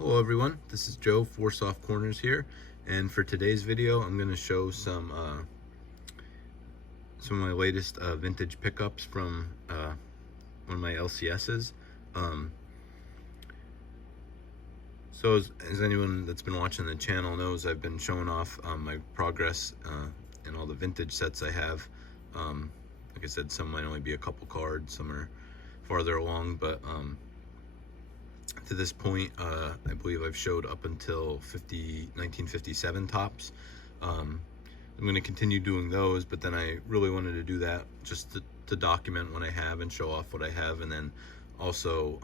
Hello everyone, this is Joe, Four Soft Corners here, and for today's video I'm going to show some of my latest vintage pickups from one of my LCSs. So as anyone that's been watching the channel knows, I've been showing off my progress and all the vintage sets I have. Like I said, some might only be a couple cards, some are farther along, but to this point, I believe I've showed up until 1957 tops. I'm going to continue doing those, but then I really wanted to do that just to document what I have and show off what I have, and then also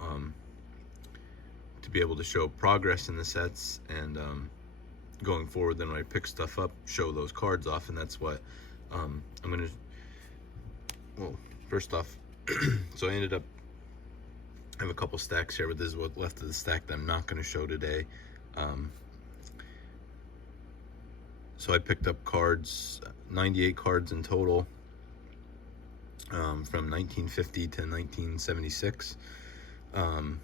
to be able to show progress in the sets, and going forward, then when I pick stuff up, show those cards off. And that's what I'm going to, well, first off, so I ended up, I have a couple stacks here, but this is what left of the stack that I'm not going to show today. So I picked up cards, 98 cards in total, from 1950 to 1976. I'll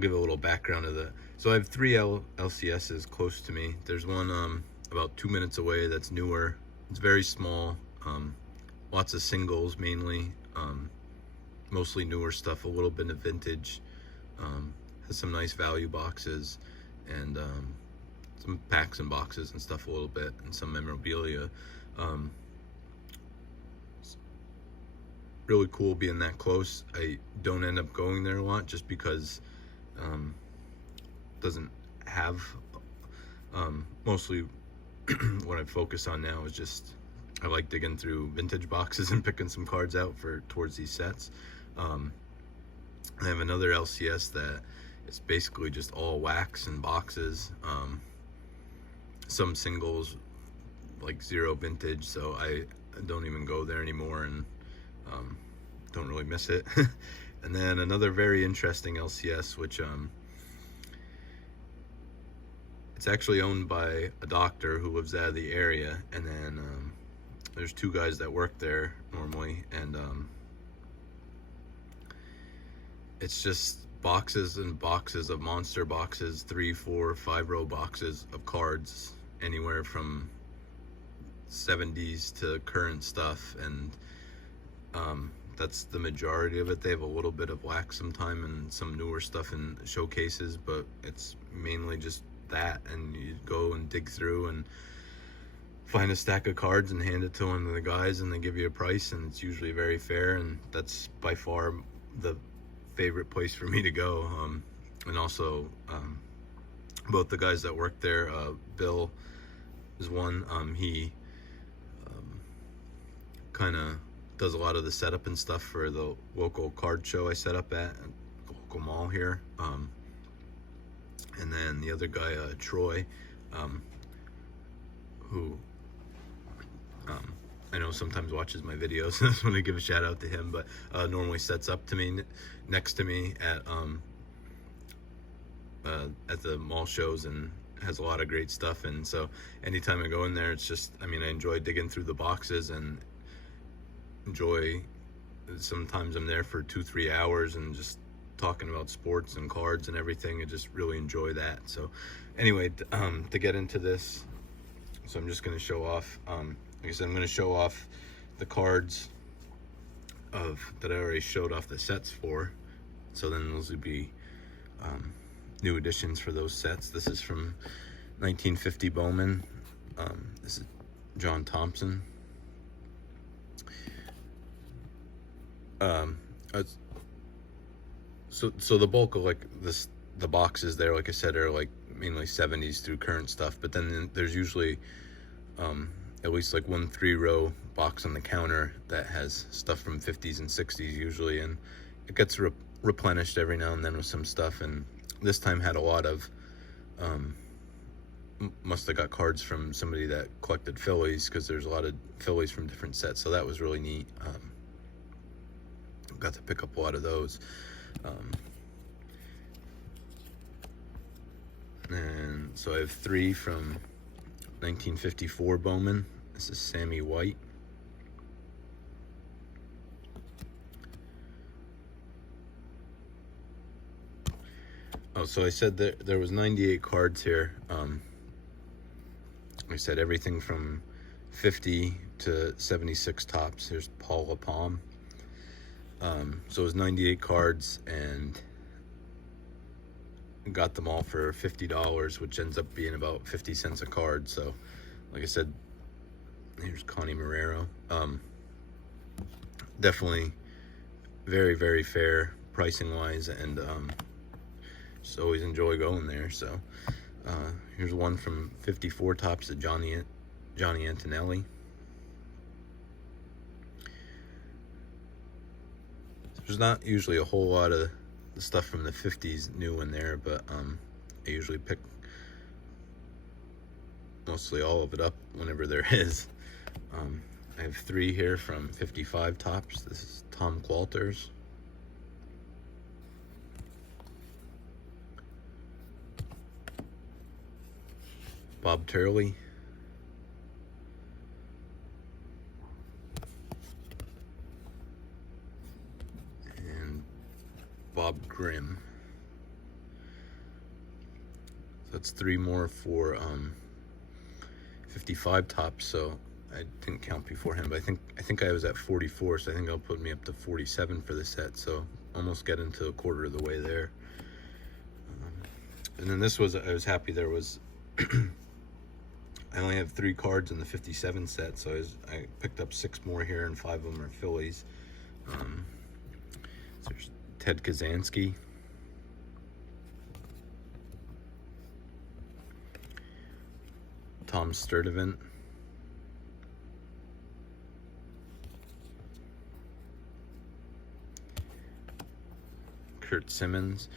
give a little background of so I have three LCSs close to me. There's one about 2 minutes away that's newer. It's very small, lots of singles mainly. Mostly newer stuff, a little bit of vintage, has some nice value boxes, and some packs and boxes and stuff a little bit, and some memorabilia. Really cool being that close. I don't end up going there a lot just because doesn't have, mostly what I focus on now is just, I like digging through vintage boxes and picking some cards out towards these sets. I have another LCS that it's basically just all wax and boxes, some singles, like zero vintage, so I don't even go there anymore, and don't really miss it. And then another very interesting LCS, which it's actually owned by a doctor who lives out of the area, and then there's two guys that work there normally, and it's just boxes and boxes of monster boxes, 3, 4, 5 row boxes of cards, anywhere from 70s to current stuff, and that's the majority of it. They have a little bit of wax sometime and some newer stuff in showcases, but it's mainly just that, and you go and dig through and find a stack of cards and hand it to one of the guys, and they give you a price, and it's usually very fair, and that's by far the favorite place for me to go. And also both the guys that work there, Bill is one, he kind of does a lot of the setup and stuff for the local card show I set up at the local mall here, and then the other guy, Troy, who I know sometimes watches my videos, so I just want to give a shout out to him, but normally sets up to me, next to me at the mall shows, and has a lot of great stuff. And so anytime I go in there, it's just, I mean, I enjoy digging through the boxes, and sometimes I'm there for 2-3 hours and just talking about sports and cards and everything. I just really enjoy that. So anyway, to get into this, so I'm just going to show off, like I said, I'm going to show off the cards that I already showed off the sets for. So then those would be new additions for those sets. This is from 1950 Bowman. This is John Thompson. So the bulk of the boxes there, like I said, are like mainly 70s through current stuff, but then there's usually at least like 1 3-row box on the counter that has stuff from 50s and 60s usually, and it gets replenished every now and then with some stuff. And this time had a lot of must have got cards from somebody that collected Phillies, because there's a lot of Phillies from different sets, so that was really neat. Got to pick up a lot of those. And so I have 3 from 1954 Bowman. This is Sammy White. Oh, so I said that there was 98 cards here. I said everything from 50 to 76 tops. Here's Paula Palm. So it was 98 cards, and got them all for $50, which ends up being about 50 cents a card. So, like I said, here's Connie Marrero. Definitely very, very fair pricing wise, and just always enjoy going there. So here's one from 54 tops to Johnny Antonelli. There's not usually a whole lot of the stuff from the 50s new in there, but I usually pick mostly all of it up whenever there is. I have 3 here from 55 tops. This is Tom Qualters. Bob Turley. And Bob Grimm. So that's 3 more for 55 tops. So I didn't count before him, but I think I was at 44, so I think I'll put me up to 47 for the set. So almost getting to a quarter of the way there. And then this was, I was happy there was I only have 3 cards in the 57 set, so I picked up 6 more here, and 5 of them are Phillies. So there's Ted Kazansky. Tom Sturdivant. Kurt Simmons.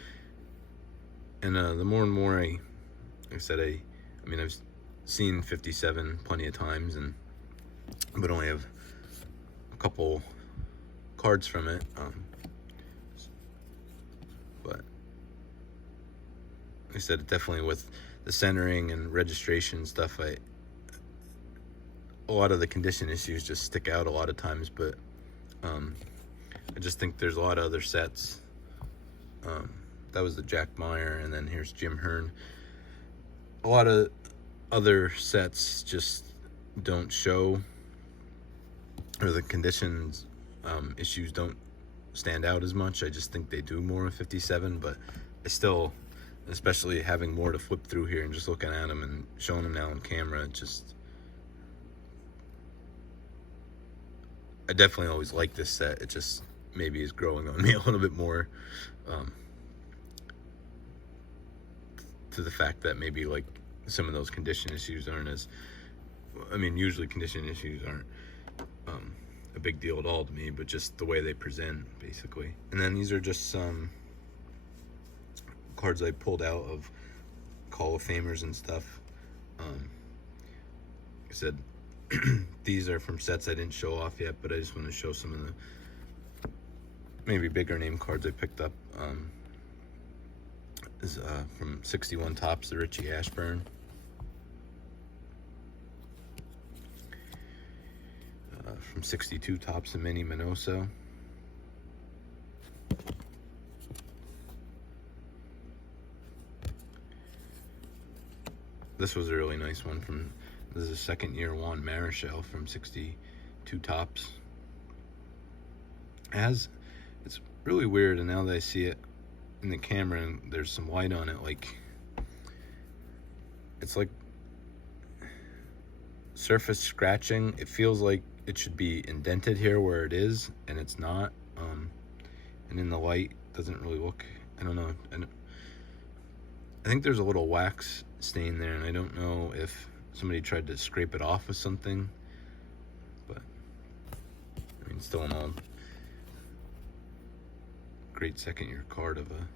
And the more and more I mean, I've seen 57 plenty of times, but only have a couple cards from it. But like I said, definitely with the centering and registration stuff, a lot of the condition issues just stick out a lot of times. But I just think there's a lot of other sets. That was the Jack Meyer, and then here's Jim Hearn. A lot of other sets just don't show, or the conditions issues don't stand out as much. I just think they do more with 57, but I still, especially having more to flip through here and just looking at them and showing them now on camera, I definitely always like this set. It just maybe is growing on me a little bit more, to the fact that maybe like some of those condition issues aren't as, I mean, usually condition issues aren't a big deal at all to me, but just the way they present, basically. And then these are just some cards I pulled out of Hall of Famers and stuff. Like I said, these are from sets I didn't show off yet, but I just want to show some of the maybe bigger name cards I picked up. Is from 61 tops, the Richie Ashburn. From 62 tops, the Minnie Minoso. This was a really nice one from, this is a second year Juan Marichal from 62 tops. It's really weird, and now that I see it in the camera and there's some light on it, like it's like surface scratching. It feels like it should be indented here where it is, and it's not. And in the light, it doesn't really look, I don't know. I think there's a little wax stain there, and I don't know if somebody tried to scrape it off with something, but I mean, still in all, great second year card of a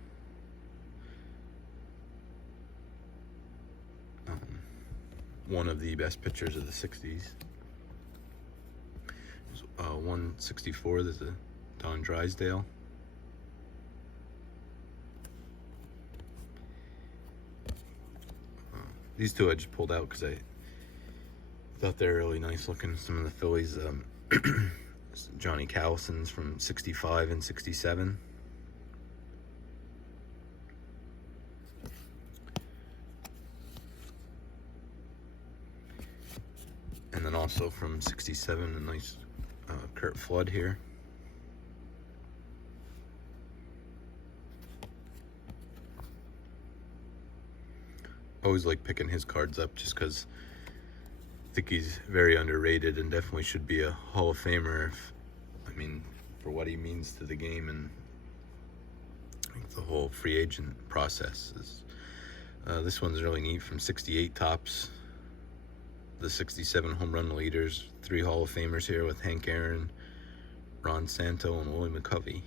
one of the best pitchers of the 60s. 164, there's a Don Drysdale. These two I just pulled out because I thought they were really nice looking. Some of the Phillies, Johnny Callison's from 65 and 67. And then also from 67, a nice Curt Flood here. Always like picking his cards up just because I think he's very underrated and definitely should be a Hall of Famer. I mean, for what he means to the game and the whole free agent process. This one's really neat. From 68 Topps, the 67 home run leaders, 3 Hall of Famers here with Hank Aaron, Ron Santo, and Willie McCovey.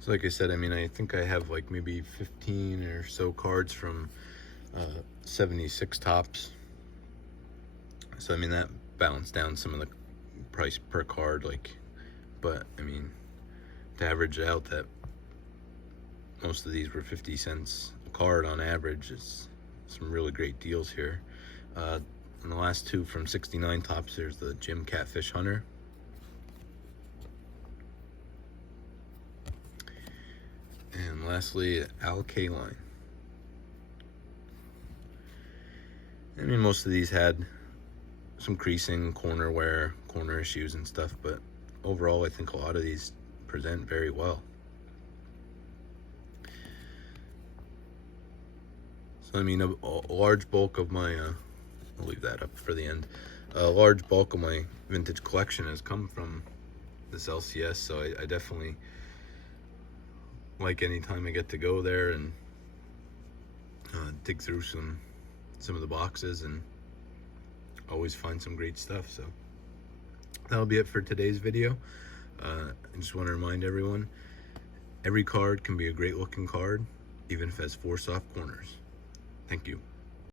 So like I said, I mean, I think I have like maybe 15 or so cards from 76 Topps. So I mean, that balanced down some of the price per card, but I mean, to average it out, that most of these were 50 cents a card on average. It's some really great deals here. And the last 2 from 69 Topps, there's the Jim Catfish Hunter. And lastly, Al Kaline. I mean, most of these had some creasing, corner wear, corner issues and stuff, but overall I think a lot of these present very well. So I mean, a large bulk of my I'll leave that up for the end. A large bulk of my vintage collection has come from this LCS, so I definitely like any time I get to go there and dig through some of the boxes and always find some great stuff. So that'll be it for today's video. I just want to remind everyone, every card can be a great looking card, even if it has 4 soft corners. Thank you.